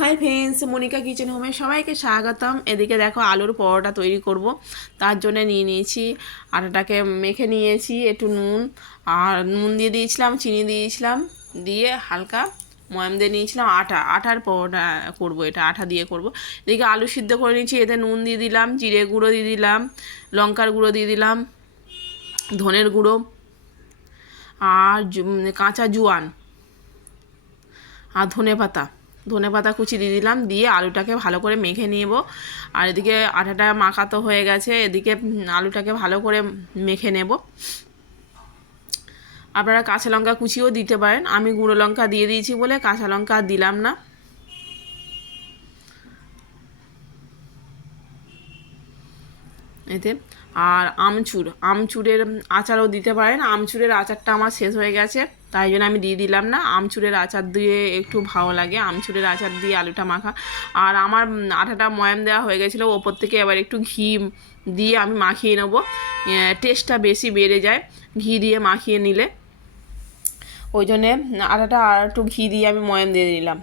Hi friends, Monika kitchen হোমে সবাইকে স্বাগতম। এদিকে দেখো আলুর পরোটা তৈরি করব, তার জন্য নিয়ে নিয়েছি আটাটাকে মেখে নিয়েছি, একটু নুন আর নুন দিয়ে দিয়েছিলাম, চিনি দিয়েছিলাম, দিয়ে হালকা ময়াম দিয়ে নিয়েছিলাম। আটার পরোটা করব, এটা আটা দিয়ে করব। এদিকে আলু সিদ্ধ করে নিয়েছি, এতে নুন দিয়ে দিলাম, জিরে গুঁড়ো দিয়ে দিলাম, লঙ্কার গুঁড়ো দিয়ে দিলাম, ধনের গুঁড়ো আর কাঁচা জোয়ান আর ধনে পাতা কুচি দিয়ে দিলাম, দিয়ে আলুটাকে ভালো করে মেখে নেব। আর এদিকে আটাটা মাখাতো হয়ে গেছে, এদিকে আলুটাকে ভালো করে মেখে নেব। আপনারা কাঁচা লঙ্কা কুচিও দিতে পারেন, আমি গুঁড়ো লঙ্কা দিয়ে দিয়েছি বলে কাঁচা লঙ্কা দিলাম না। এতে আর আমচুরের আচারও দিতে পারেন। আমচুরের আচারটা আমার শেষ হয়ে গেছে, তাই জন্য আমি দিয়ে দিলাম না। আমচুরের আচার দিয়ে একটু ভালো লাগে, আমচুরের আচার দিয়ে আলুটা মাখা। আর আমার আটাটা ময়াম দেওয়া হয়ে গেছিলো, ওপর থেকে এবার একটু ঘি দিয়ে আমি মাখিয়ে নেবো, টেস্টটা বেশি বেড়ে যায় ঘি দিয়ে মাখিয়ে নিলে। ওই জন্যে আটাটা আর একটু ঘি দিয়ে আমি ময়াম দিয়ে দিলাম।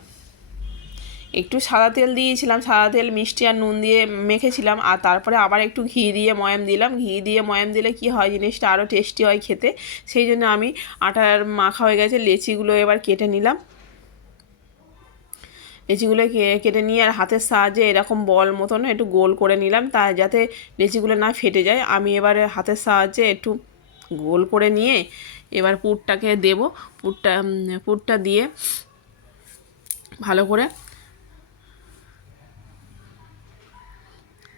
একটু সাদা তেল দিয়েছিলাম, সাদা তেল মিষ্টি আর নুন দিয়ে মেখেছিলাম, আর তারপরে আবার একটু ঘি দিয়ে ময়াম দিলাম। ঘি দিয়ে ময়াম দিলে কি হয়, জিনিসটা আরও টেস্টি হয় খেতে। সেই জন্য আমি আটার মাখা হয়ে গেছে, লেচিগুলো এবার কেটে নিলাম। লেচিগুলো কেটে নিয়ে আর হাতের সাহায্যে এরকম বল মতন একটু গোল করে নিলাম, তা যাতে লেচিগুলো না ফেটে যায়। আমি এবারে হাতের সাহায্যে একটু গোল করে নিয়ে এবার পুরটাকে দেব। পুরটা দিয়ে ভালো করে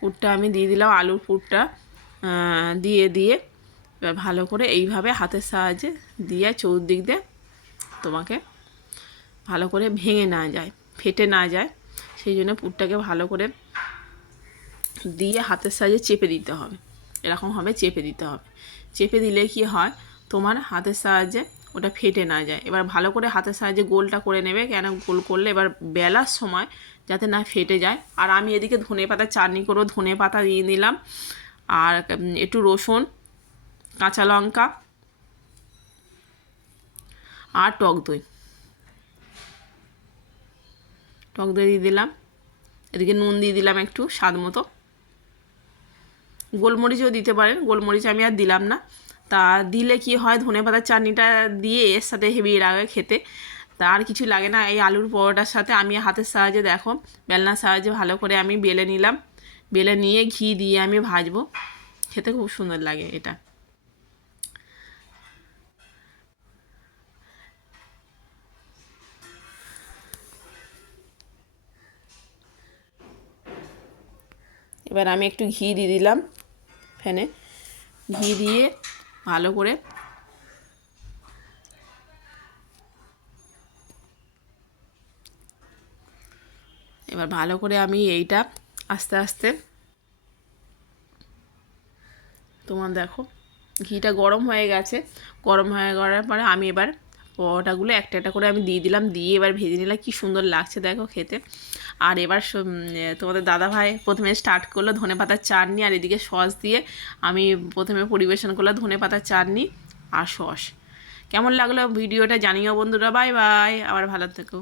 পুরটা আমি দিয়ে দিলাম, আলুর পুরটা দিয়ে এবার ভালো করে এইভাবে হাতের সাহায্যে দিয়ে চৌদিক দিয়ে তোমাকে ভালো করে ভেঙে না যায়, ফেটে না যায়, সেই জন্য পুরটাকে ভালো করে দিয়ে হাতের সাহায্যে চেপে দিতে হবে। এরকমভাবে চেপে দিতে হবে। চেপে দিলে কি হয়, তোমার হাতের সাহায্যে ওটা ফেটে না যায়। এবার ভালো করে হাতের সাহায্যে গোলটা করে নেবে, কেন গোল করলে এবার বেলার সময় যাতে না ফেটে যায়। আর আমি এদিকে ধনেপাতার চাটনি করবো, ধনেপাতা দিয়ে দিলাম, আর একটু রসুন, কাঁচা লঙ্কা আর টক দই দিয়ে দিলাম। এদিকে নুন দিয়ে দিলাম একটু স্বাদ মতো, গোলমরিচও দিতে পারেন, গোলমরিচ আমি আর দিলাম না। তা দিলে কি হয়, ধনেপাতার চাটনিটা দিয়ে এর সাথে হেভি লাগে খেতে। তা আর কিছু লাগে না। এই আলুর পরোটার সাথে আমি হাতের সাহায্যে দেখো বেলনার সাহায্যে ভালো করে আমি বেলে নিলাম, বেলে নিয়ে ঘি দিয়ে আমি ভাজবো, খেতে খুব সুন্দর লাগে এটা। এবার আমি একটু ঘি দিয়ে দিলাম ফ্যানে, ঘি দিয়ে ভালো করে এবার ভালো করে আমি এইটা আস্তে আস্তে তোমার দেখো ঘিটা গরম হয়ে গেছে। গরম হয়ে যাওয়ার পরে আমি এবার পরোটাগুলো একটা একটা করে আমি দিয়ে দিলাম, দিয়ে এবার ভেজে নিলাম। কি সুন্দর লাগছে দেখো খেতে। আর এবার তোমাদের দাদাভাই প্রথমে স্টার্ট করলো ধনেপাতার চাটনি, আর এদিকে সস দিয়ে আমি প্রথমে পরিবেশন করলাম ধনেপাতার চাটনি আর সস। কেমন লাগলো ভিডিওটা জানিও বন্ধুরা। বাই বাই, আবার ভালো থেকো।